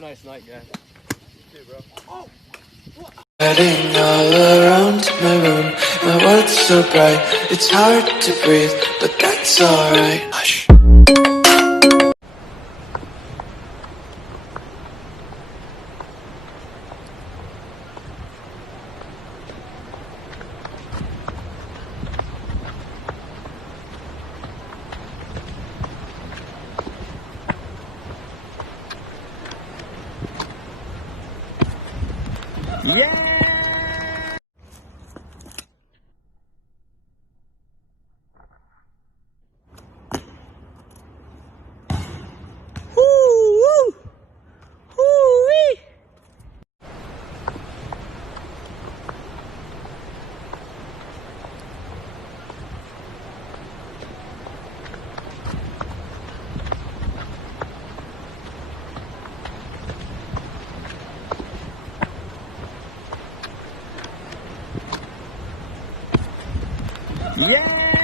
a nice night, guys. You too, bro. Oh! Heading all around my room, my world's so bright, it's hard to breathe, but that's alright. Hush. Yeah!